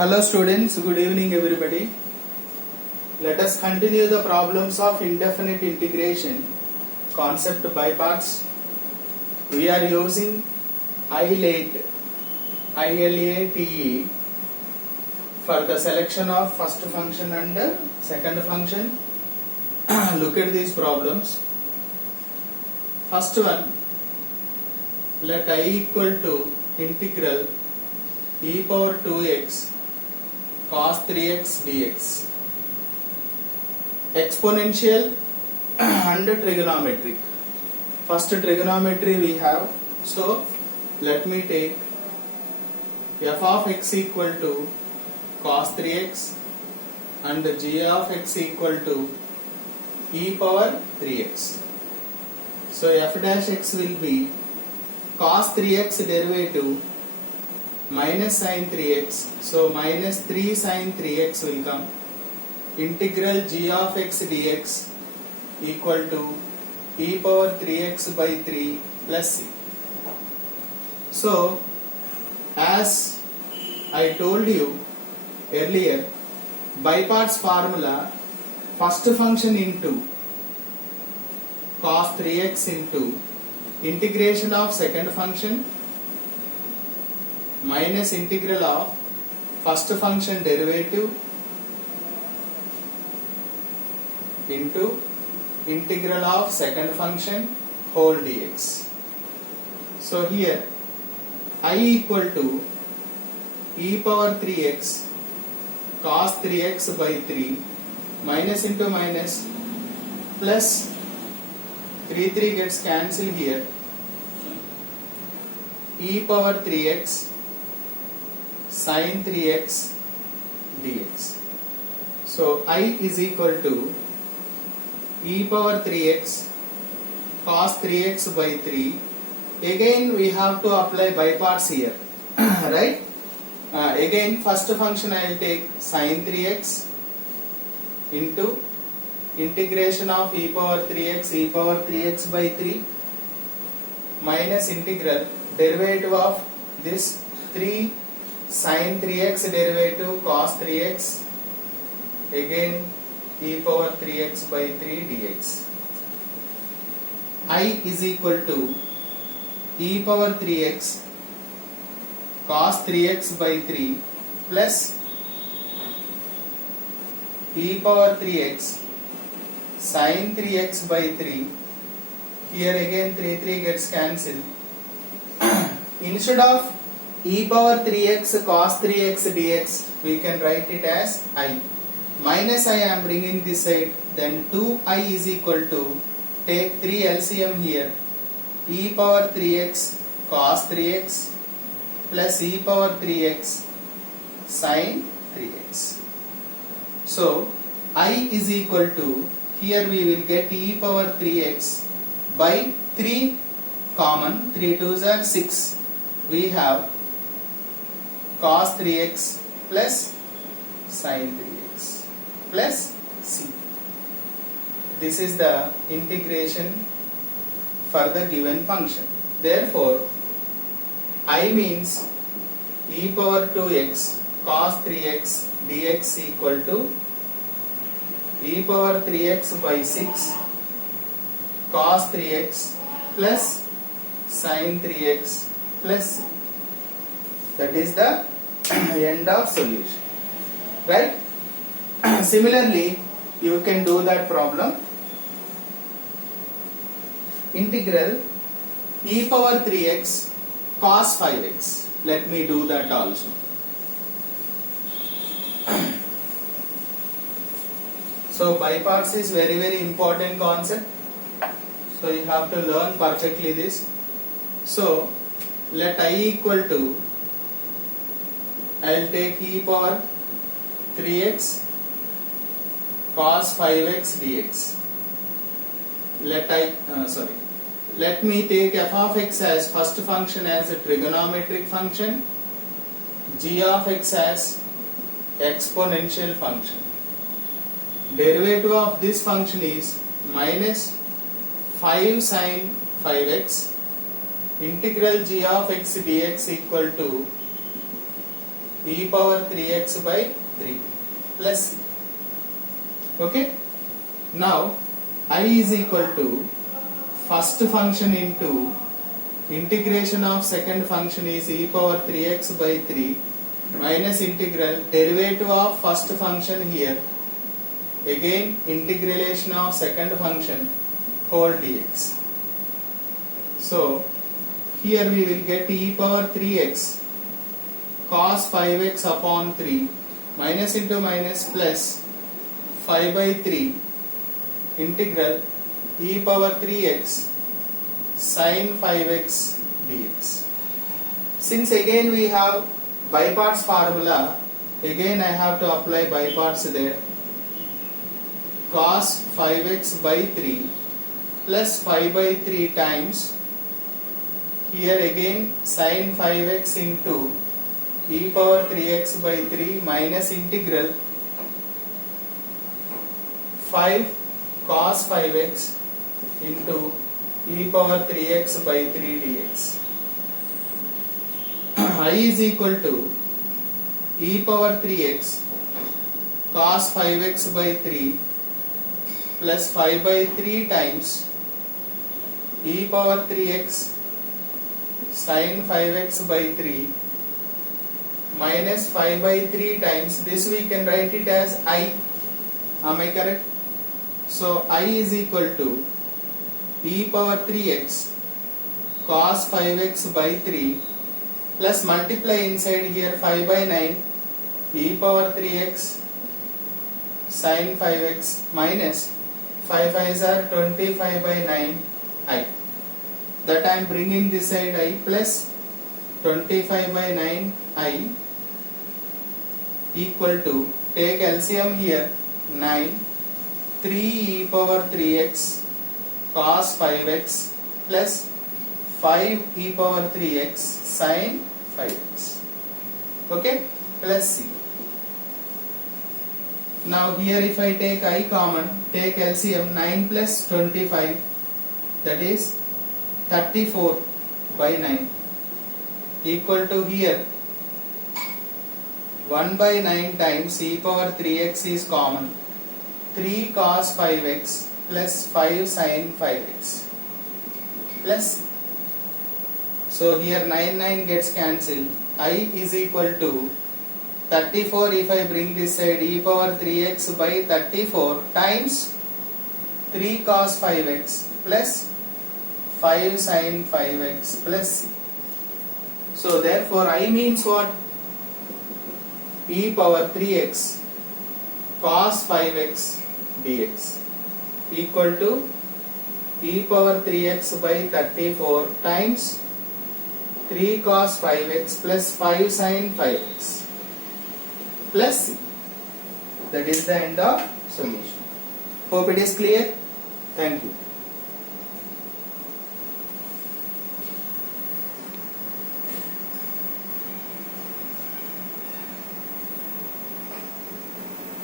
Hello students, good evening everybody. Let us continue the problems of indefinite integration concept by parts. We are using ILATE for the selection of first function and second function. Look at these problems. First one, let I equal to integral e power 2x cos 3x dx. Exponential and trigonometric. First trigonometry we have. So let me take f of x equal to cos 3x and g of x equal to e power 3x. So f dash x will be cos 3x derivative minus sin 3x, so minus 3 sin 3x will come. Integral g of x dx equal to e power 3x by 3 plus c. So as I told you earlier, by parts formula, first function into cos 3x into integration of second function minus integral of first function derivative into integral of second function whole dx. So here I equal to e power 3x cos 3x by 3 minus into minus plus 3 gets cancelled here, e power 3x sin 3x dx. So I is equal to e power 3x cos 3x by 3. Again we have to apply by parts here. Right? Again first function I will take sin 3x into integration of e power 3x by 3 minus integral derivative of this 3 sin 3x derivative cos 3x again e power 3x by 3 dx. I is equal to e power 3x cos 3x by 3 plus e power 3x sin 3x by 3. Here again 3 gets cancelled. Instead of e power 3x cos 3x dx, we can write it as I. Minus I am bringing this side, then 2I is equal to, take 3 LCM here, e power 3x cos 3x plus e power 3x sin 3x. So I is equal to, here we will get e power 3x by 3 common, 3 2s are 6. We have cos 3x plus sin 3x plus c. This is the integration for the given function. Therefore, I means e power 2x cos 3x dx equal to e power 3x by 6 cos 3x plus sin 3x plus c. That is the end of solution. Right? Similarly, you can do that problem. Integral e power 3x cos 5x. Let me do that also. So by parts is very important concept. So you have to learn perfectly this. So let I equal to, I will take e power 3x cos 5x dx. Let me take f of x as first function as a trigonometric function, g of x as exponential function. Derivative of this function is minus 5 sin 5x integral g of x dx equal to e power 3x by 3 plus c. Okay. Now I is equal to first function into integration of second function is e power 3x by 3 minus integral derivative of first function here, again integration of second function whole dx. So here we will get e power 3x cos 5x upon 3 minus into minus plus 5 by 3 integral e power 3x sin 5x dx. Since again we have by parts formula, again I have to apply by parts there. Cos 5x by 3 plus 5 by 3 times here again sin 5x into e power 3x by 3 minus integral 5 cos 5x into e power 3x by 3 dx. I is equal to e power 3x cos 5x by 3 plus 5 by 3 times e power 3x sin 5x by 3 minus 5 by 3 times, this we can write it as I. Am I correct? So I is equal to e power 3x cos 5x by 3 plus multiply inside here 5 by 9 e power 3x sin 5x minus 5 5s are 25 by 9 I. That I am bringing this side I plus 25 by 9 I equal to, take LCM here, 9 3 e power 3x cos 5x plus 5 e power 3x sin 5x. Okay, plus c. Now here if I take I common, take LCM, 9 plus 25, that is 34 by 9 equal to here 1 by 9 times e power 3x is common, 3 cos 5x plus 5 sin 5x plus. So here 9 gets cancelled. I is equal to 34 if I bring this side e power 3x by 34 times 3 cos 5x plus 5 sin 5x plus c. So therefore I means what? E power 3x cos 5x dx equal to e power 3x by 34 times 3 cos 5x plus 5 sin 5x plus c. That is the end of solution. Hope it is clear. Thank you.